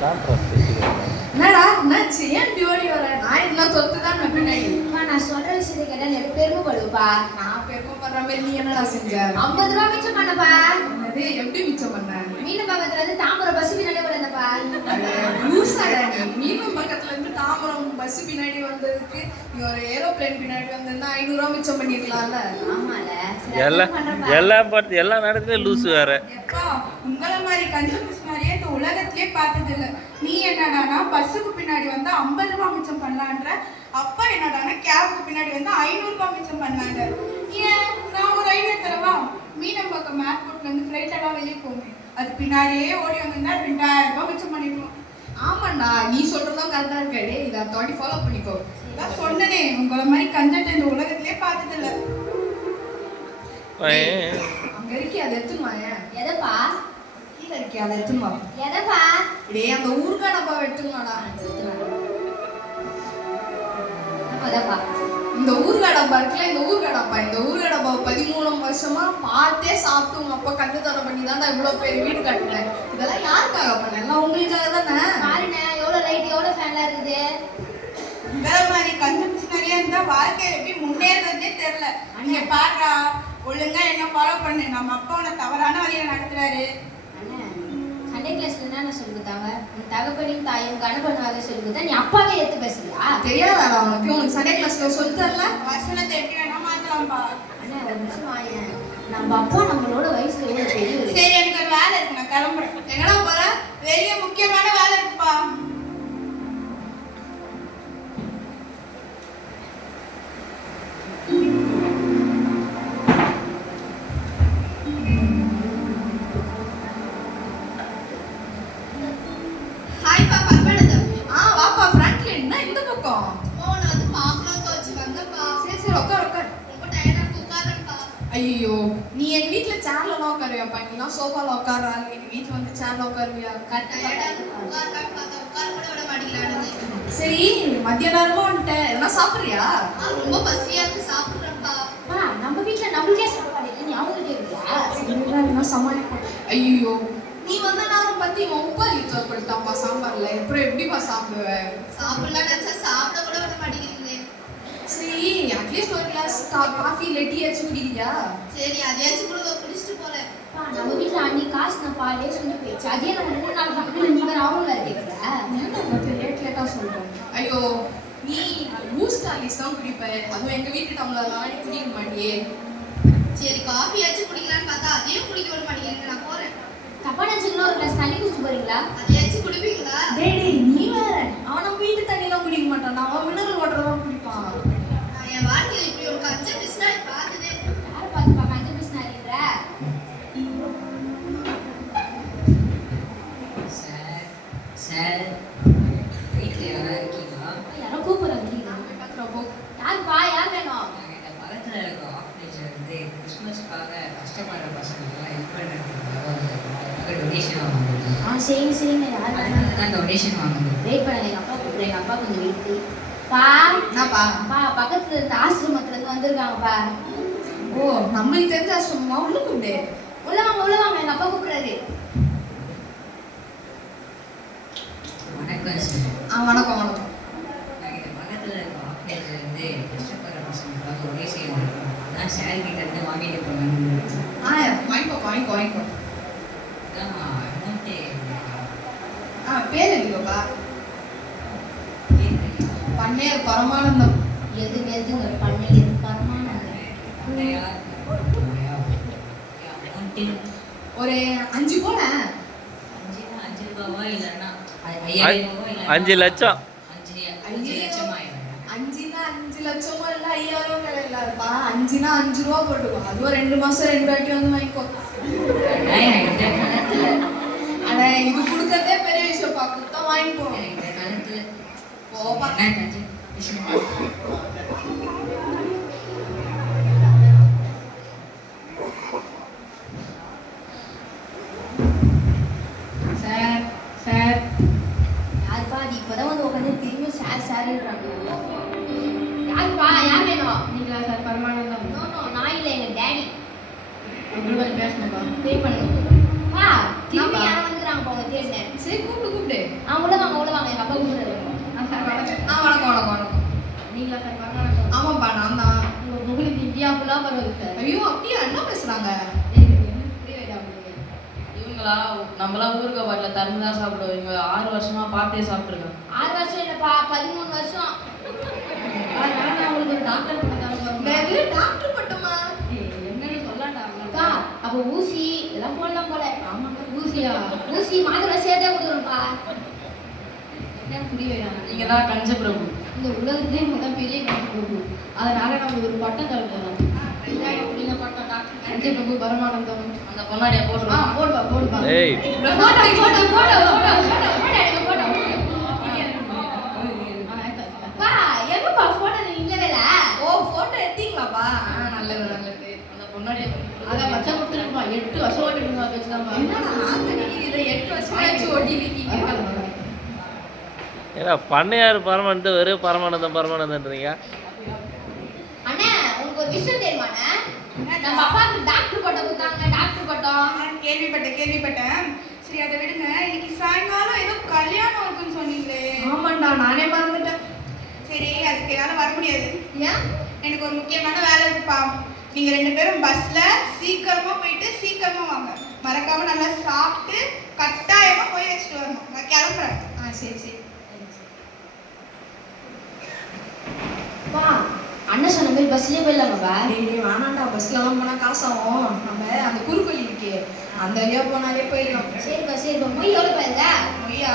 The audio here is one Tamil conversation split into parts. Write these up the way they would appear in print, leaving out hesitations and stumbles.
என்னடா என்னாச்சு? ஏன் இப்படி ஓடி வர? நான் என்ன சொத்து தான் பின்னாடி. நான் சொல்ற விஷயத்தை கேட்டா எனக்கு பெருமைப்படுப்பா. நான் பெருமைப்படுற மாதிரி நீ என்னடா செஞ்ச? 50 ரூபா மிச்சம் பண்ணப்பா. என்னது? எப்படி மிச்சம் பண்ண? மீன் பக்கத்துல இருந்து தாம்பரம் பஸ் பின்னாடி வந்தப்பா. லூசாடா நீ. மீன் பக்கத்துல இருந்து தாம்பரம் பஸ் பின்னாடி வந்ததுக்கு நீ ஒரு ஏரோப்ளேன் பின்னாடி வந்திருந்தா 500 ரூபா மிச்சம் பண்ணிருக்கலாம்ல. ஆமால. எல்லாம் பார்த்து எல்லா நேரத்துலயும் லூசு வேற. எப்பா உங்கள மாதிரி கஞ்சூஸ் மாதிரியே இந்த உலகத்திலே பார்த்தது இல்ல. நீ என்னடானா பஸ்ஸுக்கு பின்னாடி வந்து 50 ரூபாய் மிச்சம் பண்ணலான்ற, அப்பா என்னடானா கேபுக்கு பின்னாடி வந்து 500 ரூபாய் மிச்சம் பண்ணாங்க. ஏன் நான் ஒரு ஐடியா தரவா? மீனம்பாக்கம் ஏர்போர்ட்ல இருந்து ஃபிளைட் எல்லாம் வெளியே போவேன், அது பின்னாடியே ஓடி வந்திருந்தா 2000 ரூபாய் மிச்சம் பண்ணிருக்கோம். ஆமாண்டா, நீ சொல்றதும் கரெக்டா இருக்காடே. இதை தாட்டி ஃபாலோ பண்ணிக்கோ. நான் சொன்னனே உங்கள மாதிரி கஞ்சத்தை இந்த உலகத்திலே பார்த்தது இல்ல. அங்க இருக்கே, அதை எடுத்துன்னு வாயேன். எதப்பா? கீழே இருக்கே, அதை எடுத்துன்னு வா. எதப்பா? டேய், அந்த ஊர்காடப்பா எடுத்துக்கலாம்டா. எதப்பா? இந்த ஊர்காடப்பா இருக்குல்ல, இந்த ஊர்காடப்பா 13 வருஷமா பார்த்தே சாப்பிட்டு உங்க அப்பா கட்டுத்தரம் பண்ணி தான்டா இவ்வளவு பெரிய வீடு கட்டினேன். இதெல்லாம் யாருக்காக பண்ண? எல்லாம் உங்களுக்காக தானே. பாருங்க எவ்வளவு லைட் எவ்வளவு ஃபேன்ல இருக்குது. உங்கள மாதிரி கஞ்சூஸ் நிறைய இருந்தா வாழ்க்கையில எப்படி முன்னேறதே தெரியல. நீங்க பாடுறா, ஒழுங்கா என்ன ஃபாலோ பண்ணு. நம்ம அப்பா உன்னை தவறான வழியில நடத்துறாரு. சண்டே கிளாஸ்ல என்ன சொல்லி கொடுத்தாங்க? உன் தகப்பனையும் தாயும் கணவனாக சொல்லி கொடுத்தா நீ அப்பாவே எடுத்து பேசுறியா? தெரியாதாடா உனக்கு சண்டே கிளாஸ்ல சொல்லி தரல? வசனத்தை எப்படி வேணா மாத்தலாம்பா. அண்ணா ஒரு நிமிஷம் ஆயேன். நம்ம அப்பா நம்மளோட வயசுல எவ்வளவு பெரியவர். சரி, எனக்கு ஒரு வேலை இருக்கு, நான் கிளம்புறேன். எங்கடா போற? வெளிய முக்கியமான வேலை இருக்குப்பா. ஹாய் பாப்பா, படுதம். வாப்பா ஃப்ரண்ட்ல என்ன இந்த பக்கம்? நான் வந்து பாக்கலாம் தோச்சு வந்தப்பா. சரி உட்கார் உட்கார். ரொம்ப டயர்டா இருக்கு, உட்காருப்பா. ஐயோ, நீ எங்க வீட்ல சேர்ல தான் உட்காருவியாப்பா? நீனா சோஃபால உட்காரா? எங்க வீட்ல வந்து சேர்ல உட்காருவியா? டயர்டா இருக்கு, உட்காருன்னு பார்த்தா உட்கார கூட விட மாட்டேங்கிறானுங்க. சரி, மதிய நேரமா வந்துட்டேன். எதனா சாப்பிடுறியா? ரொம்ப பசியா இருக்கு, சாப்பிடுறேன்ப்பா. அப்பா நம்ம வீட்ல நம்மளுக்கே சாப்பாடு இல்லை, நீ அவங்க கேட்குறியா? என்ன சமாளிப்போம். ஐயோ, நீ வந்த நேரம் பத்தி இவன் உப்பா ஈச்சப்படுத்தாப்பா சாம்பார்ல. அப்புறம் எப்படிப்பா சாப்பிடுவேன்? சாப்பிடலாம் நினைச்சா சாப்பிட கூட விட மாட்டேங்கிறீங்களே. சரி, அட்லீஸ்ட் ஒரு கிளாஸ் காஃபி இல்லை டீ ஆச்சு குடிக்கிறியா? சரி, அதையாச்சும் கூட குடிச்சிட்டு போறேன். அப்பா நம்ம வீட்ல அன்னைக்கு காசு நான் பாலே சொல்லி போயிடுச்சு. அதே நம்ம 3 நாள் சாப்பிட்டு நீ வேற அவங்க வேற கேட்குற. ஏன்டா மத்த லேட்டா சொல்றேன்? ஐயோ, நீ பூஸ்ட் ஆலிஸ் தான் குடிப்ப. அதுவும் எங்க வீட்டு டம்ளர்லாம் நீ குடிக்க மாட்டியே. சரி, காஃபியாச்சும் குடிக்கலான்னு பார்த்தா அதையும் குடிக்க விட மாட்டேங்கிறீங்க. நான் போறேன். தப்பா நினைச்சுக்கலாம் ஒரு கிளாஸ் தண்ணி குடிச்சு போறீங்களா? அதையாச்சும் குடிப்பீங்களா? டேய் நீ வேற. அவன் நம்ம வீட்டு தண்ணி தான் குடிக்க மாட்டான், அவன் மினரல் வாட்டர் தான் குடிப்பான். நான் என் வாழ்க்கையில இப்படி ஒரு கஞ்ச பிஸ்னாரி பார்த்ததே இல்லை. யார் பார்த்துப்பா கஞ்ச பிசினாரின்ற? சார் வீட்டில் யாராவது இருக்கீங்களா? யாரோ கூப்பிடுறாங்க. யாருப்பா? யார் வேணும்? எங்கள் பக்கத்தில் இருக்க ஆஃபீஸில் இருந்து கிறிஸ்மஸ்க்காக கஷ்டப்படுற பசங்களுக்குலாம் ஹெல்ப் பண்ணுறதுக்காக டொனேஷன் வாங்க. சரிங்க யார் வேணும்? தான் டொனேஷன் வாங்குது. வெயிட் பண்ணுங்க, எங்க அப்பா கூப்பிடுறேன். எங்க அப்பா கொஞ்சம் வெயிட். பா என்னப்பா? அப்பா பக்கத்துல இருந்த ஆசிரமத்துல இருந்து வந்திருக்காங்கப்பா. ஓ, நம்மளுக்கு தெரிஞ்ச அசுமா உள்ள கூப்பிடு. உள்ள வாங்க, எங்க அப்பா கூப்பிடுறாரு. வணக்கம் சார். வணக்கம் வணக்கம். எங்கள் பக்கத்தில் இருக்க ஆஃபீஸில் இருந்து கஷ்டப்படுற பசங்களுக்காக டொனேஷன் வாங்கணும். அதான் சார் கிட்ட இருந்து வாங்கிட்டு போகணும். வாங்கிக்கோ. அதான் அமௌண்ட்டு பேர் எழுதிக்கோப்பா. பண்ணையார் பரமானந்தம். எதுங்க பண்ணையில எது பரமானந்தம்? அமௌண்ட்டு ஒரு 5 போல. 5 ரூபாவா இல்லைன்னா 5000 ரூபாய் 5 லட்சம். 5 லட்சமா? 5னா 5 லட்சமோ இல்ல 5000 கிடையாதுப்பா. 5னா 5 ரூபா போட்டுக்கோ. அதுவும் 2 மாசம் 2 வாட்டி வந்து வாங்கிக்கோ. அட இது கொடுக்கறதே பெரிய விஷயம்ப்பா. குத்தம் வாங்கிக்கோ. போப்பா. சார் யாருப்பா? அது இப்பதான் வந்து உட்காந்து திரும்பி சார்ன்றாங்க. யாருப்பா? யார் வேணும்? நீங்களா சார்? பரமானந்தம். நோ நான் இல்லை, எங்க டேடி. அப்படி பேசணும்ப்பா. வெயிட் பண்ணுங்க. பா திரும்பி யாரும் வந்து கூப்பிடுறாங்கப்பா உங்களை தேடினேன். சரி கூப்பிடு உள்ள வாங்க எங்க அப்பா கூப்பிடுறாரு. வணக்கம் நீங்களா சார் வணக்கம். ஆமாப்பா நான் தான். உங்களுக்கு இந்தியா ஃபுல்லா பரவாயில்ல சார். ஐயோ அப்படியா என்ன பேசுறாங்க? இவங்களா நம்மளாம் ஊருக்கு வரல தரம்பு தான் சாப்பிடுவோம். இவங்க 6 வருஷமா பார்த்தே சாப்பிட்ருக்கோம். 6 வருஷம் இல்லப்பா 13 வருஷம். நான் உங்களுக்கு ஒரு டாக்டர் டேய் டாக்டர் பட்டமா? என்னன்னு சொல்லலாம்டா. அப்போ ஊசி இதெல்லாம் போடலாம் போல. ஆமாப்பா ஊசியா? ஊசி மாத்திரை சேர்த்தே கொடுக்குறோம்ப்பா. என்ன புரியவே நீங்க தான் கஞ்சப்பிரபு. இந்த உலகத்திலே முதல் பெரிய கஞ்சப்பிரபு. அதனால நம்ம ஒரு பட்டம் தருவோம். நீங்க பட்டம் டாக்டர் கஞ்சப்பிரபு பரமானந்தம். அந்த பொன்னாடியை போடுறோம். போடுப்பா. ஏய் எங்கப்பா போட்டோ இல்லவேல? ஓ போட்டோ எடுத்தீங்களாப்பா? நல்லது அந்த பொன்னாடியை அத மச்சம் கொடுத்துருப்பா 8 வருஷம் ஓட்டிட்டு வச்சுதான்ப்பா. என்னடா நாங்க இத 8 வருஷம் ஆச்சு ஓட்டி இருக்கீங்க. ஏன்னா பண்ணையார் பரமானந்தம் வெறும் பரமானந்தன்றீங்க. அண்ணா உங்களுக்கு ஒரு விஷயம் தெரியுமாண்ணே? நம்ம அப்பாவுக்கு டாக்டர் பட்டம் கொடுத்தாங்க. டாக்டர் பட்டம் கேள்விப்பட்டேன். சரி அதை விடுங்க. இன்னைக்கு சாயங்காலம் ஏதோ கல்யாணம் இருக்குன்னு சொன்னீங்களே. ஆமாண்டா நானே மறந்துட்டேன். சரி அதுக்கு என்னால வர முடியாது. ஏன்? எனக்கு ஒரு முக்கியமான வேலை இருக்குப்பா. நீங்க 2 பேரும் பஸ்ல சீக்கிரமா போயிட்டு சீக்கிரமா வாங்க. மறக்காம நல்லா சாப்பிட்டு கட்டாயமா போய் வச்சுட்டு வரணும். நான் கிளம்புறேன். சரி பா அண்ணன் சொன்ன மாதிரி பஸ்லயே போயிடலாமாப்பா? டேய் வேணாண்டா பஸ்லாம் போனா காசாகும். நம்ம அந்த குறுக்கோயில் இருக்கே அந்த வழியா போனாலே போயிடலாம். சரிப்பா மொய் எவ்வளோ பாருங்க? மொய்யா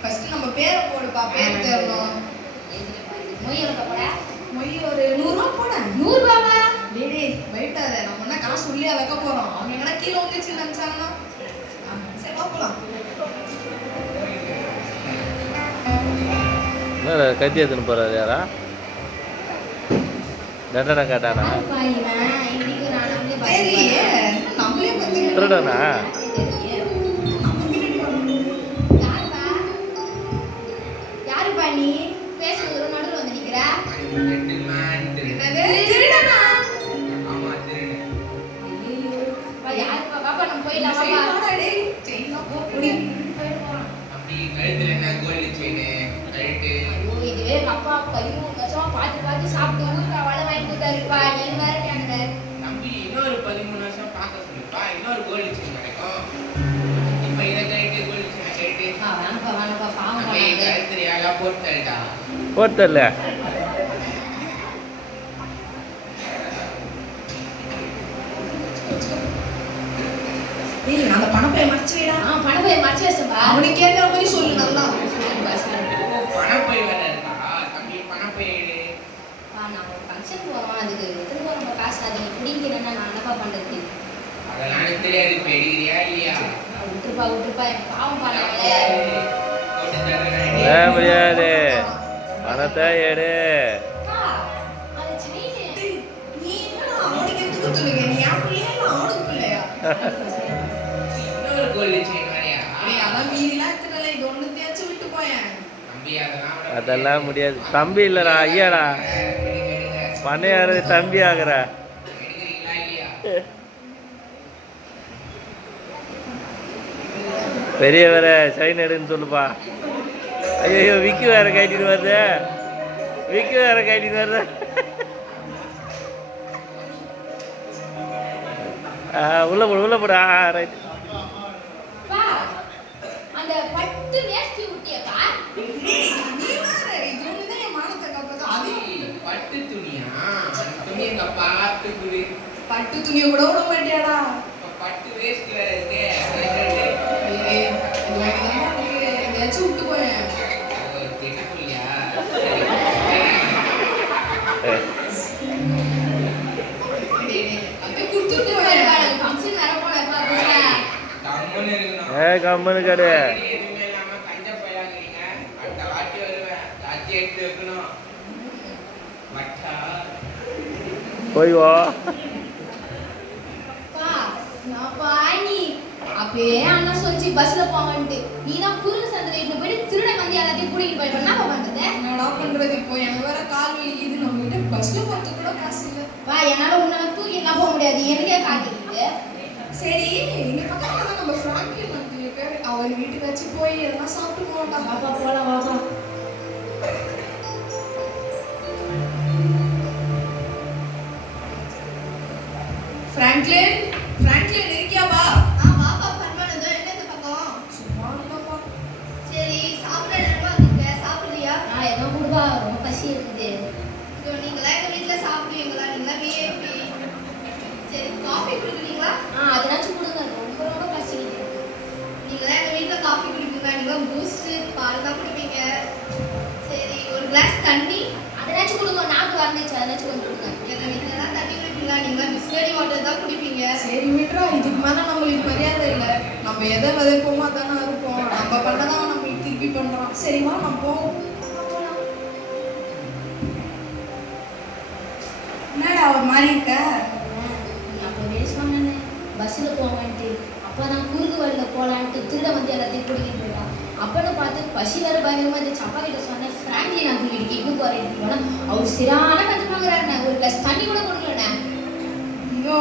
ஃபர்ஸ்ட் நம்ம பேரை போடுப்பா. பேர் தேடணும். மொய் எவ்வளோ போட? மொய் ஒரு 100 ரூபா போட. 100 ரூபாவா? டேய் வெயிட்டாத. நம்ம என்ன காசு உள்ளே வைக்க போறோம். அவங்க எங்கனா கீழே வந்துச்சு நினைச்சாங்கன்னா சரி போலாம். என்ன கத்தி எடுத்துன்னு போறாரு யாரா? தண்டனை கேட்டானா? தெரியலையே நம்மளே பத்தி திருடனா? யாருப்பா நீ? பேசுறது நடுவில் வந்து நிக்கிற. திருடனா? யாருப்பா? பாப்பா நம்ம போயிடலாம். டேய் செயின்லாம் போடி. இதுவே எங்க அப்பா 13 வருஷமா பார்த்து சாப்பிட்டு ஊருக்கா வள வாங்கி கொடுத்தாருப்பா. நீ வேற கேட்கற. தம்பி இன்னொரு 13 வருஷம் பார்க்க சொல்லுப்பா. இன்னொரு கோல்டு செயின் கிடைக்கும். இப்போ இதை கைட்டு கோல்டு செயின் கைட்டு வேணப்பா பாவம் அப்படியே கழுத்துறியாலாம் போட்டுட்டா. போட்டல டேய் அந்த பணப்பைய மறைச்சு வைடா. பணம் போய் மறைச்சு வச்சப்பா. அவனுக்கு கேக்குற மாதிரி சொல்லு நல்லா. பணப்பை வேற இருக்கா? தம்பி பணப்பை நான் ஒரு ஃபங்க்ஷன் போறோம். அதுக்கு எடுத்துட்டு போறோம் காசு. அது பிடிக்கிறேன்னா நான் என்னப்பா பண்றது? அதெல்லாம் எனக்கு தெரியாது. இப்போ எடுக்கிறியா இல்லையா? விட்டுருப்பா எனக்கு பாவம் பாருங்களே. போட்டு தரேன். முடியாது. பணத்தை எடு. அது செயின். டேய் நீ என்னடா அவனுக்கு எதுக்கு சொல்லுங்க? நீ யார் பிள்ளையா இல்ல அவனுக்கு பிள்ளையா? இன்னொரு கோல்டு செயின் வேறையா? டேய் அதான் மீதிலாம் எடுத்துட்டல. இது ஒண்ணுத்தையாச்சும் விட்டு போயேன். தம்பி அதெல்லாம் அதெல்லாம் முடியாது. தம்பி இல்லடா ஐயாடா. பண்ணையாரு தம்பி ஆகுற. எடுக்கிறீங்களா இல்லையா? பெரிய வேற சைன் எடுன்னு சொல்லுப்பா. ஐயோ விக்கி வேற கைட்டிட்டு வருது. உள்ள போடு. ரைட். பா அந்த பட்டு வேஷ்டி ஊட்டியப்பா. நீ வேற இது ஒண்ணுதான் என் மானத்தை காப்பாத்து. அது பட்டு துணியா? அந்த துணியை இங்க பார்த்து குடி. பட்டு துணியை கூட விட மாட்டியாடா? இப்போ பட்டு வேஸ்ட் வேற இருக்கே. ஏய் இது வேணுமா உனக்கு? எதையாச்சும் விட்டு போயேன். திட்டுக்குள்ளியா? அப்படியே கொடுத்துட்டு போயேன். ஃபங்க்ஷன் வர போனப்பா. கம்முன்னு இருக்கணும். கம்முன்னு கடை. எதுவுமே இல்லாம கஞ்ச போயாங்கிறீங்க. அடுத்த வாட்டி வருவேன். லாத்தி எடுத்து வைக்கணும். மட்டா போய் வா. நீ அப்பயே அண்ணா சொல்லிச்சு பஸ்ல போங்கன்ட்டு. நீ தான் குறுக்கு சந்தில இட்டு போயிட்டு திருடன் வந்து எல்லாத்தையும் கூட்டிட்டு போயிட்டு என்ன பண்றது? என்னடா பண்றது இப்போ? எனக்கு வேற கால் வலிக்குது. நம்ம கிட்ட பஸ்ல போறதுக்கு கூட காசு இல்ல. வா என்னால உன்னை தூக்கி போக முடியாது. எனக்கே காட்டிக்கிட்டு. சரி இங்க பக்கத்துல தான் நம்ம ஃப்ராங்க்லின் வந்து இருக்காரு. அவர் வீட்டுக்கு வச்சு போய் எதனா சாப்பிட்டு போகட்டா. வாப்பா போலாம் வாப்பா. ஃப்ராங்க்லின் இருக்கியாப்பா? வாப்பா பரவாயில்ல, என்ன இந்த பக்கம்? சும்மா இல்லப்பா. சரி சாப்பிட நேரமா வந்துருக்க, சாப்பிடுறியா? எதுவும் கொடுப்பா, ரொம்ப பசி இருக்குது. இதோ நீங்களா எங்க வீட்டுல சாப்பிடுவீங்களா? நீங்களா விஐபி. சரி காஃபி குடிக்கிறீங்களா? அதனாச்சும் கொடுங்க, ரொம்ப ரொம்ப பசி. நீங்களா எங்க வீட்டுல காஃபி குடிப்பீங்களா? நீங்களா பூஸ்ட் பால் தான் குடிப்பீங்க. சரி ஒரு கிளாஸ் தண்ணி அதனாச்சும் கொடுங்க, நாக்கு வந்துச்சு, அதனாச்சும் கொஞ்சம் கொடுங்க. எங்க வீட்டுல தான் தண்ணி குடிப்பீங்களா? நீங்களா பிஸ்லரி வாட்டர் தான் குடிப்பீங்க. சரி விட்றா, இதுக்கு மேல நம்மளுக்கு மரியாதை இல்லை. நம்ம எதை விதைப்போமோ அதானே இருப்போம். நம்ம பண்ணதான் நம்ம திருப்பி பண்றோம். சரிம்மா நம்ம போவோம். என்னடா ஒரு மாதிரி இருக்க? நீ அப்பவே சொன்னேன்னு பஸ்ஸில் போவான்ட்டு, அப்போ நான் குறுக்கு வழியில் போகலான்ட்டு திருட வந்து எல்லாத்தையும் பிடிக்கிட்டு போயிட்டான். அப்பன்னு பார்த்து பசி வேறு பயங்கரமாக இருந்துச்சு. அப்பா கிட்ட சொன்னேன், ஃப்ராங்க்லி நான் கூட்டிட்டு இன்னும் குறையிட்டு போனால் அவர் சிறான கற்று வாங்குறாருண்ணே. ஒரு கிளாஸ் தண்ணி கூட கொடுக்கலண்ணே. ஐயோ,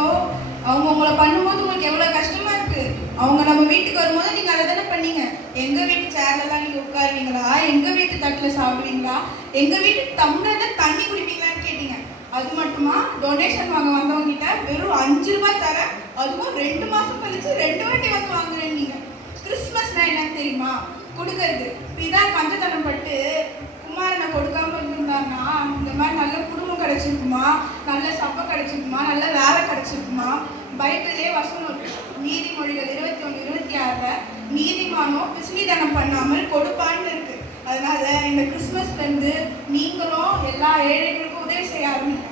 அவங்க உங்களை பண்ணும்போது உங்களுக்கு எவ்வளோ கஷ்டமா இருக்கு. அவங்க நம்ம வீட்டுக்கு வரும்போது நீங்க அதை தானே பண்ணீங்க. எங்க வீட்டு சேர்லலாம் நீங்க உட்காருவீங்களா, எங்க வீட்டு தட்டுல சாப்பிடுவீங்களா, எங்க வீட்டு டம்ளர்ல தண்ணி குடிப்பீங்களான்னு கேட்டீங்க. அது மட்டுமா, டொனேஷன் வாங்க வந்தவங்க கிட்ட வெறும் 5 ரூபாய் தரேன், அதுவும் 2 மாசம் கழிச்சு 2 வாட்டி வந்து வாங்குறேன். நீங்க கிறிஸ்மஸ்னா என்னன்னு தெரியுமா? கொடுக்கறது. இதான் கஞ்சத்தனம் பட்டு குமாரனை கொடுக்காம இருந்திருந்தாருன்னா இந்த மாதிரி நல்ல குடும்பம் கிடைச்சிருக்குமா, நல்ல சப்பை கிடைச்சிருக்குமா, நல்ல வேலை கிடைச்சிருக்குமா. பைபிளே வசனம் இருக்கு, நீதிமொழிகள் 21:26 நீதிமானோ பிசினிதனம் பண்ணாமல் கொடுப்பான்னு இருக்கு. அதனால இந்த கிறிஸ்மஸ்ல இருந்து நீங்களும் எல்லா ஏழைகளுக்கும் உதவி செய்ய ஆரம்பிங்க.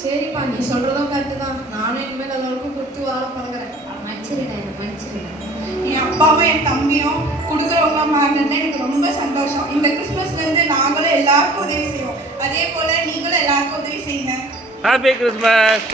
சரிப்பா, நீ சொல்றதும் கரெக்டு தான். நானும் இனிமேல் எல்லாருக்கும் கொடுத்து வாழ பழகிறேன். மன்னிச்சிருக்கேன். என் அப்பாவும் என் தம்பியும் கொடுக்குறவங்க மாறினது எனக்கு ரொம்ப சந்தோஷம். இந்த கிறிஸ்மஸ்ல இருந்து நாங்களும் எல்லாருக்கும் உதவி செய்வோம். அதே போல நீங்களும் எல்லாருக்கும் உதவி செய்யுங்க. Happy Christmas.